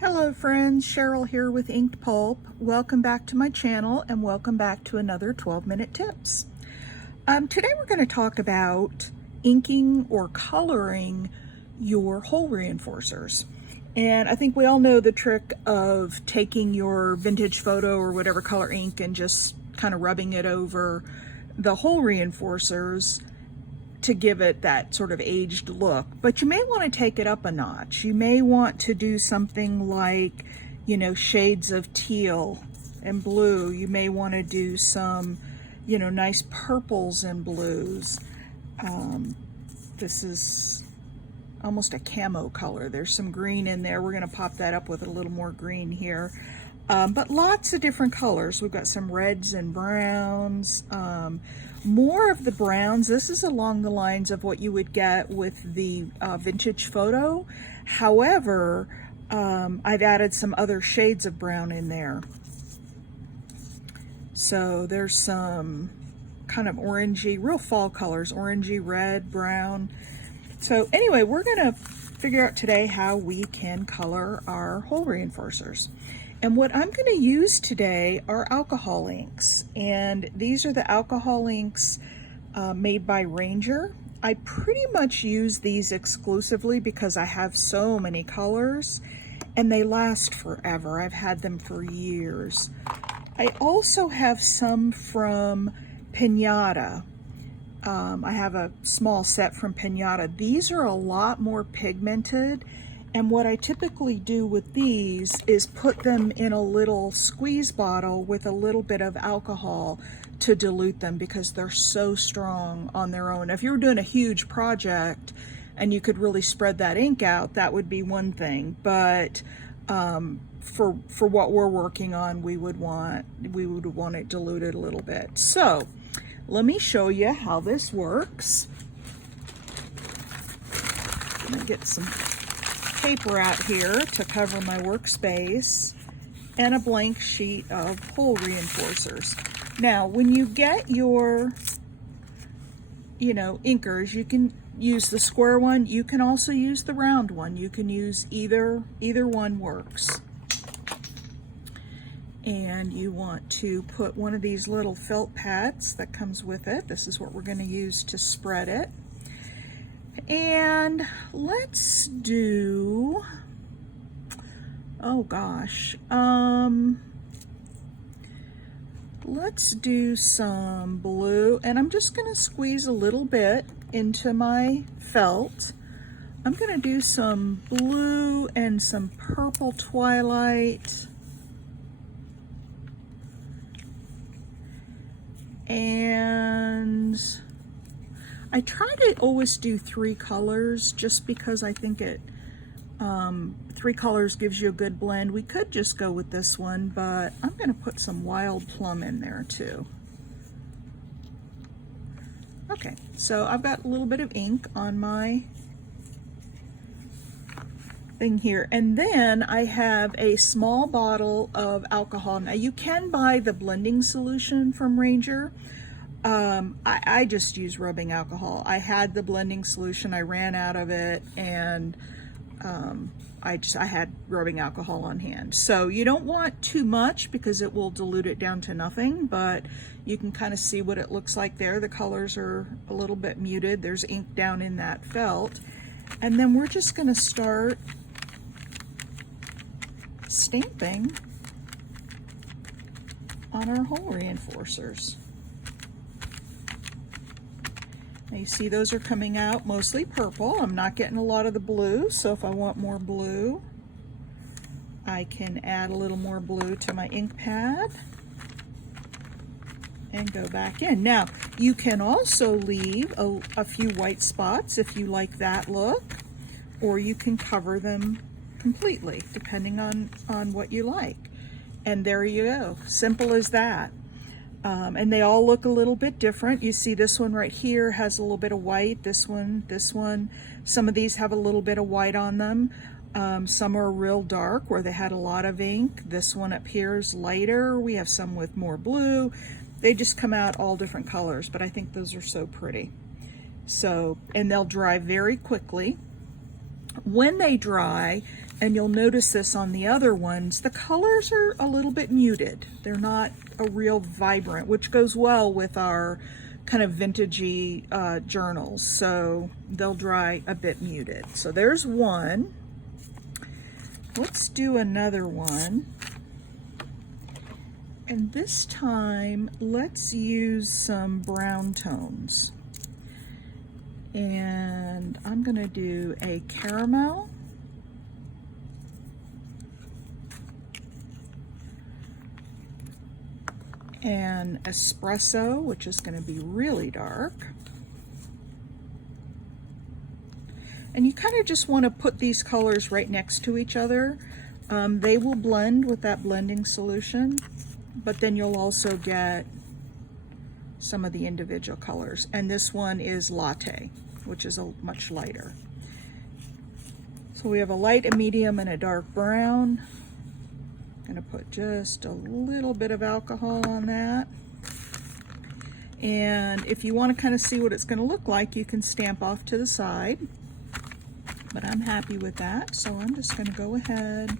Hello friends, Cheryl here with Inked Pulp. Welcome back to my channel and welcome back to another 12-minute tips. Today we're going to talk about inking or coloring your hole reinforcers. And I think we all know the trick of taking your vintage photo or whatever color ink and just kind of rubbing it over the hole reinforcers to give it that sort of aged look. But you may want to take it up a notch. You may want to do something like, shades of teal and blue. You may want to do some, nice purples and blues. This is almost a camo color. There's some green in there. We're going to pop that up with a little more green here. But lots of different colors. We've got some reds and browns. More of the browns. This is along the lines of what you would get with the vintage photo. However, I've added some other shades of brown in there. So there's some kind of orangey, real fall colors, orangey, red, brown. So anyway, we're gonna figure out today how we can color our hole reinforcers. And what I'm going to use today are alcohol inks, and these are the alcohol inks made by Ranger. I pretty much use these exclusively because I have so many colors and they last forever. I've had them for years. I also have some from Pinata. I have a small set from Pinata. These are a lot more pigmented. And what I typically do with these is put them in a little squeeze bottle with a little bit of alcohol to dilute them because they're so strong on their own. If you were doing a huge project and you could really spread that ink out, that would be one thing. But for what we're working on, we would want it diluted a little bit. So let me show you how this works. I'm gonna get some paper out here to cover my workspace and a blank sheet of hole reinforcers. Now, when you get your, inkers, you can use the square one. You can also use the round one. You can use either one works. And you want to put one of these little felt pads that comes with it. This is what we're going to use to spread it. And let's do, let's do some blue, and I'm just going to squeeze a little bit into my felt. I'm going to do some blue and some purple twilight. And I try to always do 3 colors just because I think 3 colors gives you a good blend. We could just go with this one, but I'm going to put some wild plum in there too. Okay, so I've got a little bit of ink on my thing here, and then I have a small bottle of alcohol. Now you can buy the blending solution from Ranger. I just use rubbing alcohol. I had the blending solution, I ran out of it, and I had rubbing alcohol on hand. So you don't want too much because it will dilute it down to nothing, but you can kind of see what it looks like there. The colors are a little bit muted. There's ink down in that felt. And then we're just going to start stamping on our hole reinforcers. Now you see those are coming out mostly purple. I'm not getting a lot of the blue, so if I want more blue, I can add a little more blue to my ink pad and go back in. Now, you can also leave a few white spots if you like that look, or you can cover them completely, depending on what you like. And there you go, simple as that. And they all look a little bit different. You see this one right here has a little bit of white, this one. Some of these have a little bit of white on them. Some are real dark where they had a lot of ink. This one up here is lighter. We have some with more blue. They just come out all different colors, but I think those are so pretty. So, and they'll dry very quickly. When they dry, and you'll notice this on the other ones, the colors are a little bit muted. They're not a real vibrant, which goes well with our kind of vintagey journals. So they'll dry a bit muted. So there's one. Let's do another one. And this time, let's use some brown tones. And I'm gonna do a caramel. And espresso, which is gonna be really dark. And you kind of just want to put these colors right next to each other. They will blend with that blending solution, but then you'll also get some of the individual colors. And this one is latte, which is a much lighter. So we have a light, a medium, and a dark brown. I'm gonna put just a little bit of alcohol on that. And if you want to kind of see what it's going to look like, you can stamp off to the side. But I'm happy with that, so I'm just going to go ahead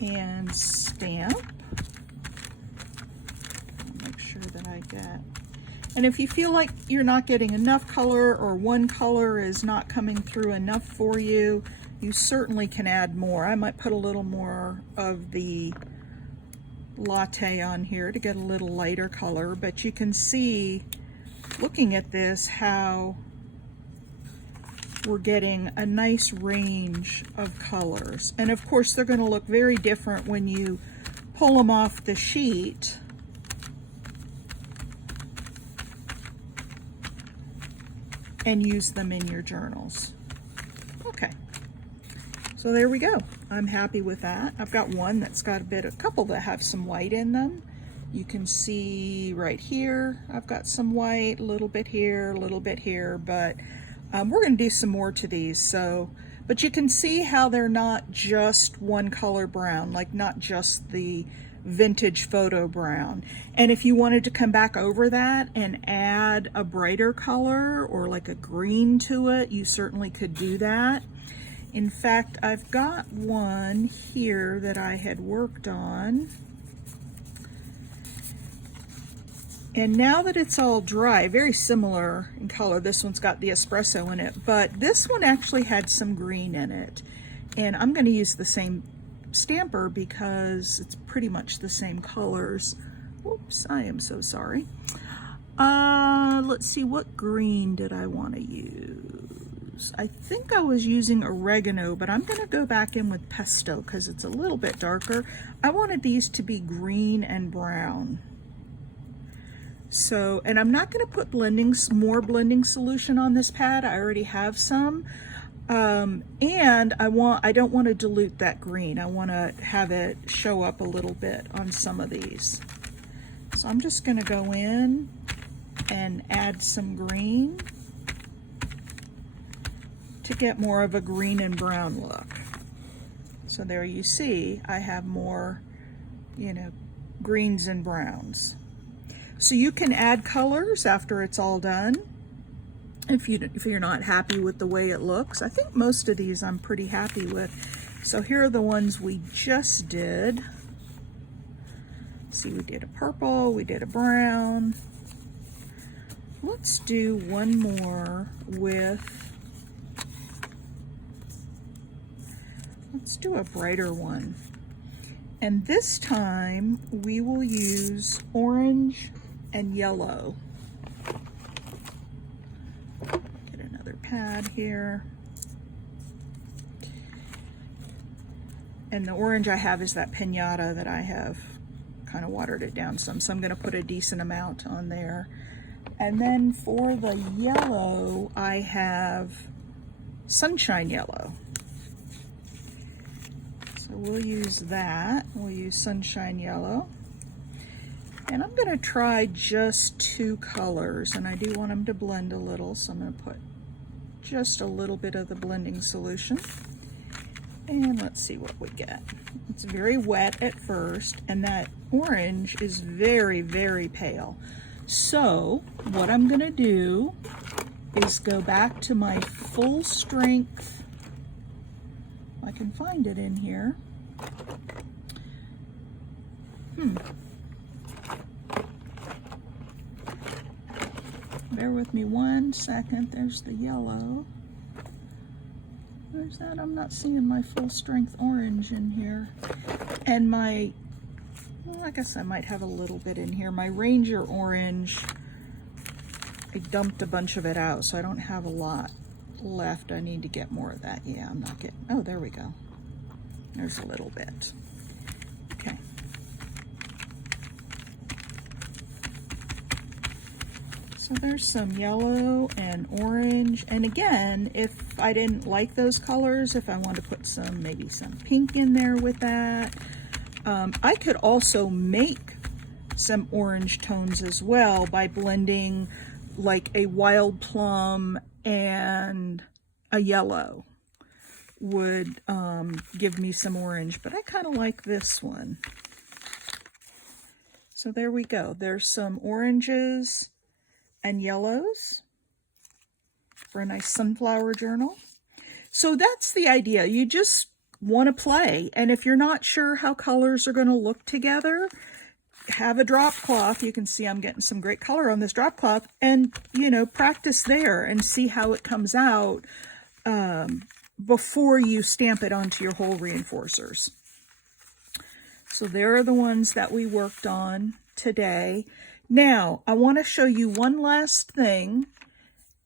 and stamp. Make sure that I get. And if you feel like you're not getting enough color, or one color is not coming through enough for you, you certainly can add more. I might put a little more of the latte on here to get a little lighter color, but you can see, looking at this, how we're getting a nice range of colors. And of course, they're going to look very different when you pull them off the sheet. And use them in your journals. Okay, so there we go. I'm happy with that. I've got one that's got a couple that have some white in them. You can see right here, I've got some white, a little bit here, a little bit here, but we're going to do some more to these. So, but you can see how they're not just one color brown, like not just the vintage photo brown. And if you wanted to come back over that and add a brighter color or like a green to it, you certainly could do that. In fact, I've got one here that I had worked on. And now that it's all dry, very similar in color, this one's got the espresso in it, but this one actually had some green in it. And I'm going to use the same stamper because it's pretty much the same colors. Whoops, I am so sorry. Let's see, what green did I want to use? I think I was using oregano, but I'm going to go back in with pesto because it's a little bit darker. I wanted these to be green and brown. So, and I'm not going to put more blending solution on this pad. I already have some. And I don't want to dilute that green. I want to have it show up a little bit on some of these. So I'm just going to go in and add some green to get more of a green and brown look. So there you see, I have more, greens and browns. So you can add colors after it's all done. If you're not happy with the way it looks. I think most of these I'm pretty happy with. So here are the ones we just did. See, we did a purple, we did a brown. Let's do one more with, let's do a brighter one. And this time we will use orange and yellow. Pad here. And the orange I have is that piñata that I have kind of watered it down some, so I'm going to put a decent amount on there. And then for the yellow, I have sunshine yellow. So we'll use that. We'll use sunshine yellow. And I'm going to try just 2 colors, and I do want them to blend a little, so I'm going to put just a little bit of the blending solution. And let's see what we get. It's very wet at first, and that orange is very, very pale. So what I'm going to do is go back to my full strength. I can find it in here. Bear with me 1 second. There's the yellow. Where's that? I'm not seeing my full strength orange in here. And my, well, I guess I might have a little bit in here. My Ranger orange, I dumped a bunch of it out, so I don't have a lot left. I need to get more of that. Yeah, I'm not getting, oh, there we go. There's a little bit. Okay. So there's some yellow and orange. And again, if I didn't like those colors, if I want to put some, maybe some pink in there with that, I could also make some orange tones as well by blending like a wild plum and a yellow would give me some orange, but I kind of like this one. So there we go. There's some oranges and yellows for a nice sunflower journal. So that's the idea. You just want to play, and if you're not sure how colors are going to look together, have a drop cloth. You can see I'm getting some great color on this drop cloth, and practice there and see how it comes out before you stamp it onto your hole reinforcers. So there are the ones that we worked on today. Now, I want to show you one last thing,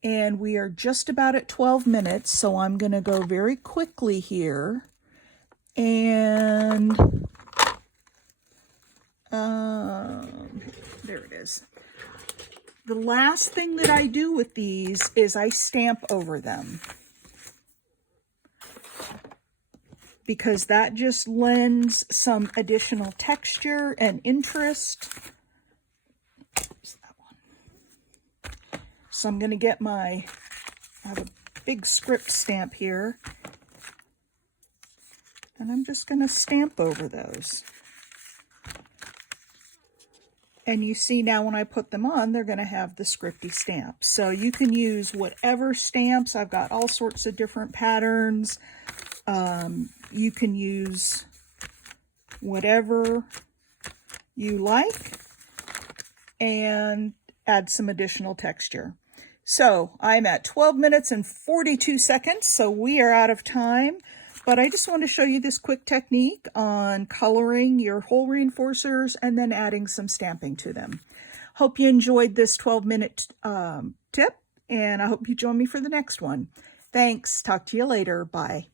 and we are just about at 12 minutes, so I'm going to go very quickly here. And there it is. The last thing that I do with these is I stamp over them, because that just lends some additional texture and interest. So I'm going to get I have a big script stamp here, and I'm just going to stamp over those. And you see now when I put them on, they're going to have the scripty stamp. So you can use whatever stamps. I've got all sorts of different patterns. You can use whatever you like and add some additional texture. So I'm at 12 minutes and 42 seconds, so we are out of time. But I just want to show you this quick technique on coloring your hole reinforcers and then adding some stamping to them. Hope you enjoyed this 12-minute tip, and I hope you join me for the next one. Thanks. Talk to you later. Bye.